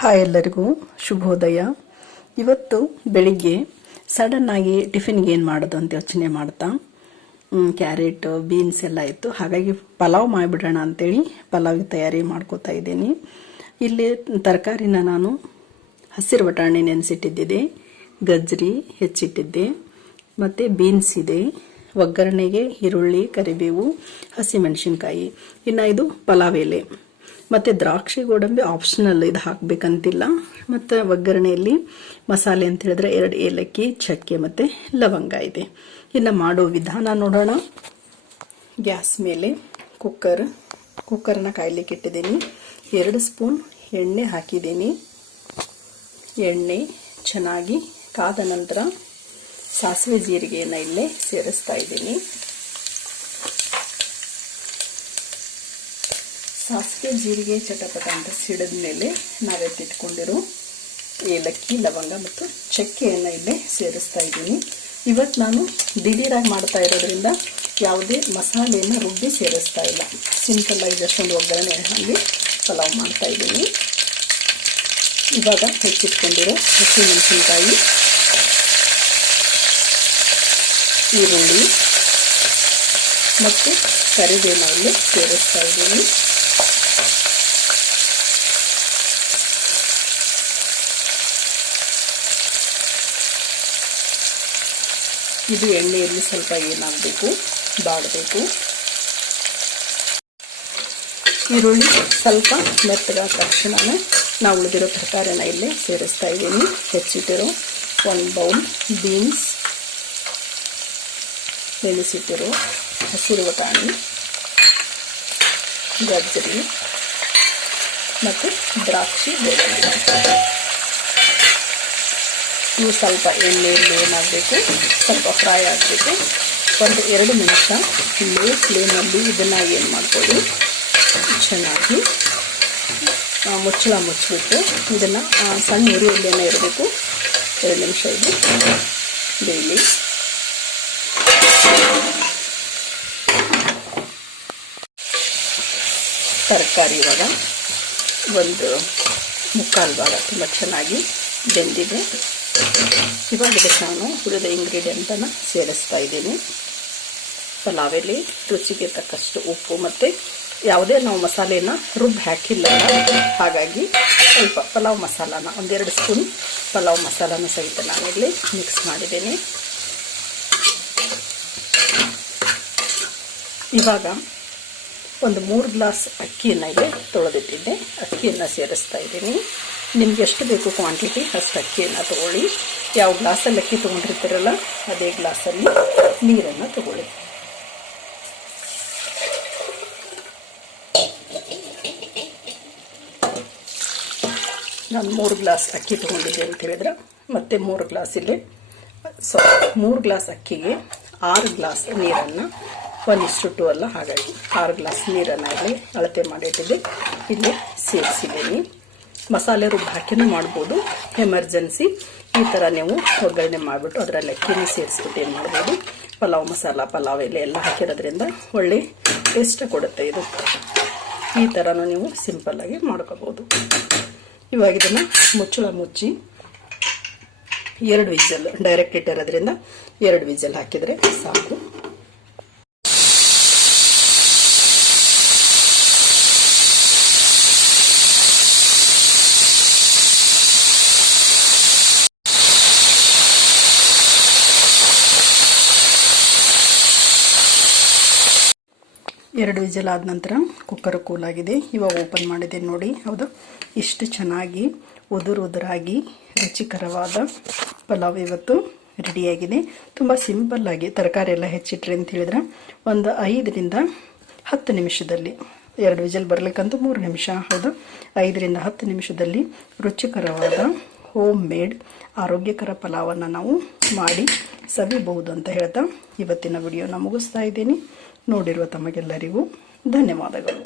Hi ಎಲ್ಲರಿಗೂ ಶುಭೋದಯ. ಇವತ್ತು ಬೆಳಿಗ್ಗೆ ಸಡನ್ ಆಗಿ ಟಿಫಿನ್ಗೆ ಏನು ಮಾಡೋದು ಅಂತ ಯೋಚನೆ ಮಾಡ್ತಾ ಕ್ಯಾರೆಟ್ ಬೀನ್ಸ್ ಎಲ್ಲ ಇತ್ತು. ಹಾಗಾಗಿ ಪಲಾವ್ ಮಾಡಿಬಿಡೋಣ ಅಂತೇಳಿ ಪಲಾವ್ಗೆ ತಯಾರಿ ಮಾಡ್ಕೋತಾ ಇದ್ದೀನಿ. ಇಲ್ಲಿ ತರಕಾರಿನ ನಾನು ಹಸಿರು ಬಟಾಣಿ ನೆನೆಸಿಟ್ಟಿದ್ದೆ, ಗಜ್ಜರಿ ಹೆಚ್ಚಿಟ್ಟಿದ್ದೆ, ಮತ್ತು ಬೀನ್ಸ್ ಇದೆ, ಒಗ್ಗರಣೆಗೆ ಈರುಳ್ಳಿ, ಕರಿಬೇವು, ಹಸಿಮೆಣಸಿನ್ಕಾಯಿ, ಇನ್ನು ಇದು ಪಲಾವ್ ಎಲೆ ಮತ್ತು ದ್ರಾಕ್ಷಿ ಗೋಡಂಬಿ ಆಪ್ಷನಲ್, ಇದು ಹಾಕಬೇಕಂತಿಲ್ಲ. ಮತ್ತು ಒಗ್ಗರಣೆಯಲ್ಲಿ ಮಸಾಲೆ ಅಂತ ಹೇಳಿದ್ರೆ 2 ಏಲಕ್ಕಿ, ಚಕ್ಕೆ ಮತ್ತು ಲವಂಗ ಇದೆ. ಇನ್ನು ಮಾಡೋ ವಿಧಾನ ನೋಡೋಣ. ಗ್ಯಾಸ್ ಮೇಲೆ ಕುಕ್ಕರ್ನ ಕಾಯ್ಲಿಕ್ಕೆ ಇಟ್ಟಿದ್ದೀನಿ. 2 ಸ್ಪೂನ್ ಎಣ್ಣೆ ಹಾಕಿದ್ದೀನಿ. ಎಣ್ಣೆ ಚೆನ್ನಾಗಿ ಕಾದ ನಂತರ ಸಾಸಿವೆ ಜೀರಿಗೆಯನ್ನು ಇಲ್ಲೇ ಸೇರಿಸ್ತಾ ಇದ್ದೀನಿ. ಸಾಸಿವೆ ಜೀರಿಗೆ ಚಟಪಟ ಅಂತ ಸಿಡಿದ ಮೇಲೆ ನಾವೆತ್ತಿಟ್ಕೊಂಡಿರೋ ಏಲಕ್ಕಿ, ಲವಂಗ ಮತ್ತು ಚಕ್ಕೆಯನ್ನು ಇಲ್ಲೇ ಸೇರಿಸ್ತಾ ಇದ್ದೀನಿ. ಇವತ್ತು ನಾನು ದಿಢೀರಾಗಿ ಮಾಡ್ತಾ ಇರೋದ್ರಿಂದ ಯಾವುದೇ ಮಸಾಲೆಯನ್ನು ರುಬ್ಬಿ ಸೇರಿಸ್ತಾ ಇಲ್ಲ. ಸಿಂಪಲ್ಲಾಗಿ ಜಷ್ಟೊಂದು ಒಗ್ಗರಣೆ ಹಾಕಿ ಪಲಾವ್ ಮಾಡ್ತಾ ಇದ್ದೀನಿ. ಇವಾಗ ಹೆಚ್ಚಿಟ್ಕೊಂಡಿರೋ ಹಸಿಮೆಣಸಿನಕಾಯಿ, ಈರುಳ್ಳಿ ಮತ್ತು ಕರಿಬೇವನ್ನು ಸೇರಿಸ್ತಾ ಇದ್ದೀನಿ. ಇದು ಎಣ್ಣೆಯಲ್ಲಿ ಸ್ವಲ್ಪ ಏನಾಗಬೇಕು, ಬಾಡಬೇಕು. ಈರುಳ್ಳಿ ಸ್ವಲ್ಪ ಮೆತ್ತಗಾದ ತಕ್ಷಣ ನಾವು ಉಳಿದಿರೋ ತರಕಾರಿನ ಇಲ್ಲೇ ಸೇರಿಸ್ತಾ ಇದ್ದೀನಿ. ಹೆಚ್ಚಿಟ್ಟಿರೋ 1 ಬೌಲ್ ಬೀನ್ಸ್, ನೆನೆಸಿಟ್ಟಿರೋ ಹಸಿರು ಬಟಾಣಿ, ಗಜ್ಜರಿ ಮತ್ತು ದ್ರಾಕ್ಷಿ ಗೋಡಂಬಿ. ಇವು ಸ್ವಲ್ಪ ಎಣ್ಣೆಯಲ್ಲಿ ಏನಾಗಬೇಕು, ಸ್ವಲ್ಪ ಫ್ರೈ ಆಗಬೇಕು. 1-2 ನಿಮಿಷ ಲೋ ಫ್ಲೇಮಲ್ಲಿ ಇದನ್ನು ಏನು ಮಾಡ್ಕೊಳ್ಳಿ, ಚೆನ್ನಾಗಿ ಮುಚ್ಚಳ ಮುಚ್ಚಿಬಿಟ್ಟು ಇದನ್ನು ಸಣ್ಣ ಉರಿಯಲ್ಲೇನೇ ಇರಬೇಕು. 2 ನಿಮಿಷ ಇದು ಬೇಯಲಿ. ತರಕಾರಿ ಇವಾಗ 1/4 ಭಾಗ ತುಂಬ ಚೆನ್ನಾಗಿ ಬೆಂದಿದೆ. ಇವಾಗ ಇದಕ್ಕೆ ನಾನು ಉಳಿದ ಇಂಗ್ರೀಡಿಯೆಂಟನ್ನು ಸೇರಿಸ್ತಾ ಇದ್ದೀನಿ. ಪಲಾವ್ ಎಲೆ, ರುಚಿಗೆ ತಕ್ಕಷ್ಟು ಉಪ್ಪು, ಮತ್ತು ಯಾವುದೇ ನಾವು ಮಸಾಲೆನ ರುಬ್ಬಿ ಹಾಕಿಲ್ಲ, ಹಾಗಾಗಿ ಸ್ವಲ್ಪ ಪಲಾವ್ ಮಸಾಲಾನ 1-2 ಸ್ಪೂನ್ ಪಲಾವ್ ಮಸಾಲಾನ ಸಹಿತ ನಾನಿಲ್ಲಿ ಮಿಕ್ಸ್ ಮಾಡಿದ್ದೀನಿ. ಇವಾಗ 3 ಗ್ಲಾಸ್ ಅಕ್ಕಿಯನ್ನು ಇಲ್ಲಿ ತೊಳೆದಿಟ್ಟಿದ್ದೆ, ಅಕ್ಕಿಯನ್ನು ಸೇರಿಸ್ತಾ ಇದ್ದೀನಿ. ನಿಮ್ಗೆ ಎಷ್ಟು ಬೇಕು ಕ್ವಾಂಟಿಟಿ ಅಷ್ಟು ಅಕ್ಕಿಯನ್ನು ತಗೊಳ್ಳಿ. ಯಾವ ಗ್ಲಾಸಲ್ಲಿ ಅಕ್ಕಿ ತೊಗೊಂಡಿರ್ತೀರಲ್ಲ ಅದೇ ಗ್ಲಾಸಲ್ಲಿ ನೀರನ್ನು ತಗೊಳ್ಳಿ. ನಾನು 3 ಗ್ಲಾಸ್ ಅಕ್ಕಿ ತೊಗೊಂಡಿದ್ದೆ ಅಂತ ಹೇಳಿದ್ರೆ ಮತ್ತೆ 3 ಗ್ಲಾಸ್ ಇಲ್ಲಿ 3 ಗ್ಲಾಸ್ ಅಕ್ಕಿಗೆ 6 ಗ್ಲಾಸ್ ನೀರನ್ನು 1:2 ಅಲ್ಲ, ಹಾಗಾಗಿ 6 ಗ್ಲಾಸ್ ನೀರನ್ನು ಇಲ್ಲಿ ಅಳತೆ ಮಾಡಿಟ್ಟಿದ್ದೆ, ಇಲ್ಲಿ ಸೇರಿಸಿದ್ದೀನಿ. ಮಸಾಲೆ ರುಬ್ಬಿ ಹಾಕಿನೂ ಮಾಡ್ಬೋದು. ಎಮರ್ಜೆನ್ಸಿ ಈ ಥರ ನೀವು ಒಗ್ಗರಣೆ ಮಾಡಿಬಿಟ್ಟು ಅದರಲ್ಲಿ ಅಕ್ಕಿನೂ ಸೇರಿಸ್ಬಿಟ್ಟು ಏನು ಮಾಡ್ಬೋದು, ಪಲಾವ್ ಮಸಾಲ, ಪಲಾವ್ ಎಲೆ ಎಲ್ಲ ಹಾಕಿರೋದ್ರಿಂದ ಒಳ್ಳೆ ಟೇಸ್ಟ್ ಕೊಡುತ್ತೆ. ಇದು ಈ ಥರನೂ ನೀವು ಸಿಂಪಲ್ಲಾಗಿ ಮಾಡ್ಕೋಬೋದು. ಇವಾಗ ಇದನ್ನು ಮುಚ್ಚಳ ಮುಚ್ಚಿ 2 ವಿಜಲ್, ಡೈರೆಕ್ಟ್ ಇಟ್ಟಿರೋದ್ರಿಂದ 2 ವಿಜಲ್ ಹಾಕಿದರೆ ಸಾಕು. ಎರಡು ವಿಜಲ್ ಆದ ನಂತರ ಕುಕ್ಕರ್ ಕೂಲಾಗಿದೆ. ಇವಾಗ ಓಪನ್ ಮಾಡಿದೆ ನೋಡಿ. ಹೌದು, ಇಷ್ಟು ಚೆನ್ನಾಗಿ ಉದುರಾಗಿ ರುಚಿಕರವಾದ ಪಲಾವ್ ಇವತ್ತು ರೆಡಿಯಾಗಿದೆ. ತುಂಬ ಸಿಂಪಲ್ಲಾಗಿ ತರಕಾರಿ ಎಲ್ಲ ಹೆಚ್ಚಿಟ್ರಿ ಅಂತ ಹೇಳಿದ್ರೆ 5-10 ನಿಮಿಷದಲ್ಲಿ, 2 ವಿಜಲ್ ಬರಲಿಕ್ಕಂತೂ 3 ನಿಮಿಷ, ಹೌದು, 5-10 ನಿಮಿಷದಲ್ಲಿ ರುಚಿಕರವಾದ ಹೋಮ್ ಮೇಡ್ ಆರೋಗ್ಯಕರ ಪಲಾವನ್ನು ನಾವು ಮಾಡಿ ಸವಿಬಹುದು ಅಂತ ಹೇಳ್ತಾ ಇವತ್ತಿನ ವಿಡಿಯೋನ ಮುಗಿಸ್ತಾ ಇದ್ದೀನಿ. ನೋಡಿರುವ ತಮಗೆಲ್ಲರಿಗೂ ಧನ್ಯವಾದಗಳು.